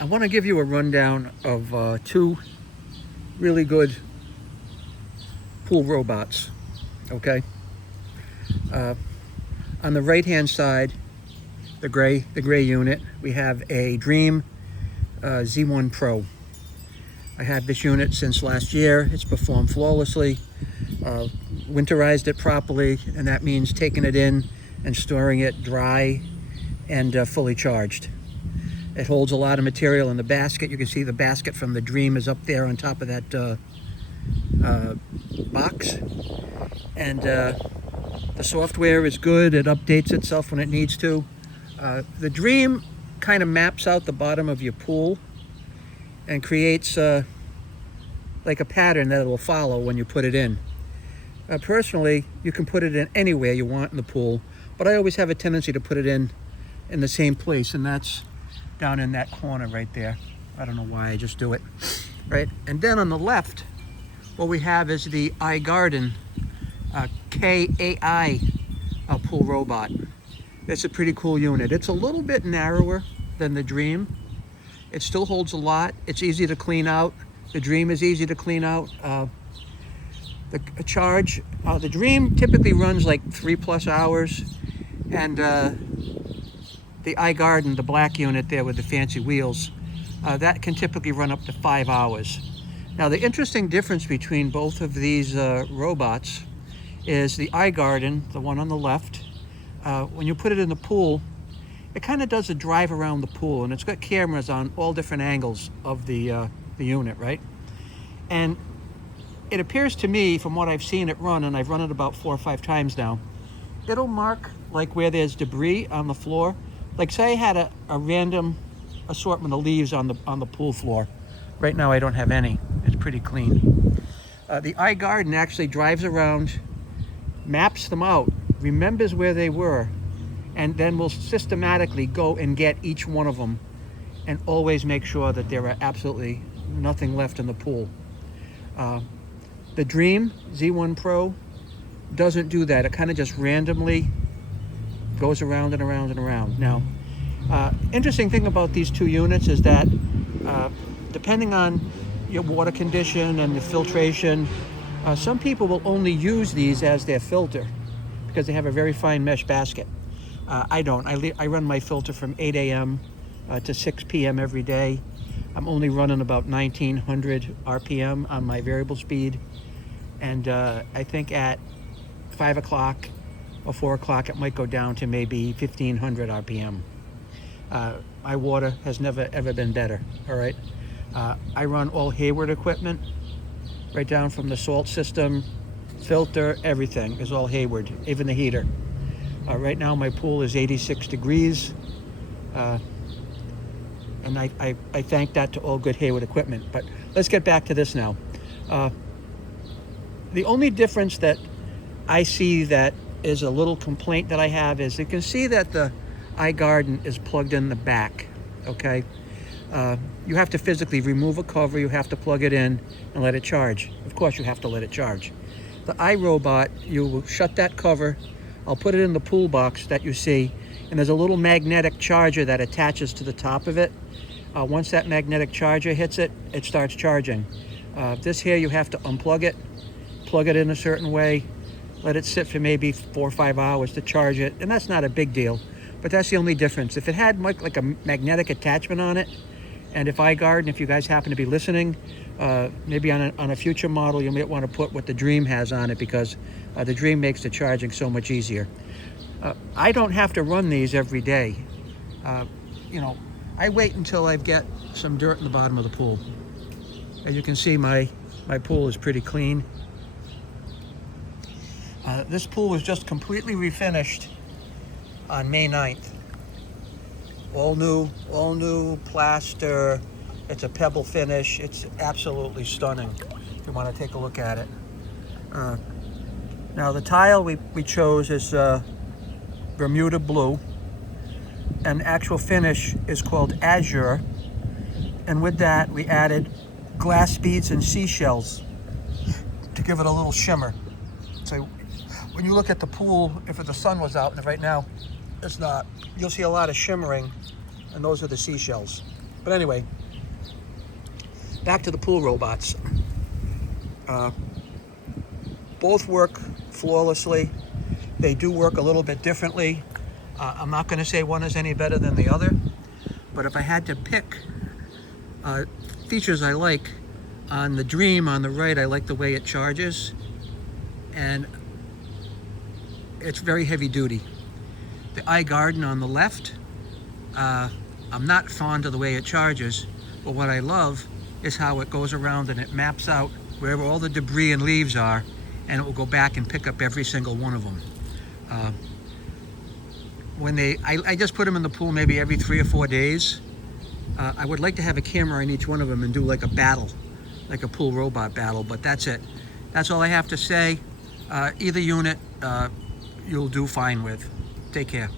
I want to give you a rundown of two really good pool robots, okay? On the right-hand side, the gray unit, we have a Dreame Z1 Pro. I have this unit since last year. It's performed flawlessly. Winterized it properly, and that means taking it in and storing it dry and fully charged. It holds a lot of material in the basket. You can see the basket from the Dreame is up there on top of that box. And the software is good. It updates itself when it needs to. The Dreame kind of maps out the bottom of your pool and creates like a pattern that it will follow when you put it in. Personally, you can put it in anywhere you want in the pool, but I always have a tendency to put it in the same place, and that's down in that corner right there. I don't know why, I just do it. Right, and then on the left, what we have is the iGarden KAI pool robot. It's a pretty cool unit. It's a little bit narrower than the Dreame. It still holds a lot. It's easy to clean out. The Dreame is easy to clean out. The Dreame typically runs like 3+ hours, and the iGarden, the black unit there with the fancy wheels, that can typically run up to 5 hours. Now, the interesting difference between both of these robots is the iGarden, the one on the left, when you put it in the pool, it kind of does a drive around the pool, and it's got cameras on all different angles of the unit, right? And it appears to me, from what I've seen it run, and I've run it about 4 or 5 times now, it'll mark like where there's debris on the floor. Like say I had a random assortment of leaves on the pool floor. Right now I don't have any. It's pretty clean. The iGarden actually drives around, maps them out, remembers where they were, and then will systematically go and get each one of them and always make sure that there are absolutely nothing left in the pool. The Dreame Z1 Pro doesn't do that. It kind of just randomly goes around and around and around. Now, interesting thing about these two units is that depending on your water condition and the filtration, some people will only use these as their filter because they have a very fine mesh basket. I don't. I run my filter from 8 a.m. To 6 p.m. every day. I'm only running about 1900 RPM on my variable speed, and I think at 5 o'clock or 4 o'clock it might go down to maybe 1500 RPM. My water has never ever been better. All right, I run all Hayward equipment, right down from the salt system, filter, everything is all Hayward, even the heater. Right now my pool is 86 degrees. And I thank that to all good Hayward equipment. But let's get back to this now. The only difference that I see that is a little complaint that I have is you can see that the iGarden is plugged in the back, okay? You have to physically remove a cover, you have to plug it in and let it charge. Of course you have to let it charge. The iRobot, you will shut that cover, I'll put it in the pool box that you see, and there's a little magnetic charger that attaches to the top of it. Once that magnetic charger hits it, it starts charging. This here, you have to unplug it, plug it in a certain way, let it sit for maybe 4 or 5 hours to charge it, and that's not a big deal, but that's the only difference. If it had like a magnetic attachment on it, and if iGarden, if you guys happen to be listening, maybe on a future model, you might want to put what the Dreame has on it, because the Dreame makes the charging so much easier. I don't have to run these every day. You know, I wait until I get some dirt in the bottom of the pool. As you can see, my pool is pretty clean. This pool was just completely refinished on May 9th. All new plaster. It's a Pebble finish. It's absolutely stunning if you want to take a look at it. Now the tile we chose is Bermuda blue, and the actual finish is called Azure, and with that we added glass beads and seashells to give it a little shimmer. So when you look at the pool, if the sun was out, and right now it's not, you'll see a lot of shimmering, and those are the seashells. But anyway, back to the pool robots. Both work flawlessly. They do work a little bit differently. I'm not going to say one is any better than the other, but if I had to pick features I like, on the Dreame on the right, I like the way it charges, and it's very heavy duty. The iGarden on the left, I'm not fond of the way it charges, but what I love is how it goes around and it maps out wherever all the debris and leaves are, and it will go back and pick up every single one of them. I just put them in the pool maybe every 3 or 4 days. I would like to have a camera on each one of them and do like a battle, like a pool robot battle, but that's it. That's all I have to say. Either unit you'll do fine with. Take care.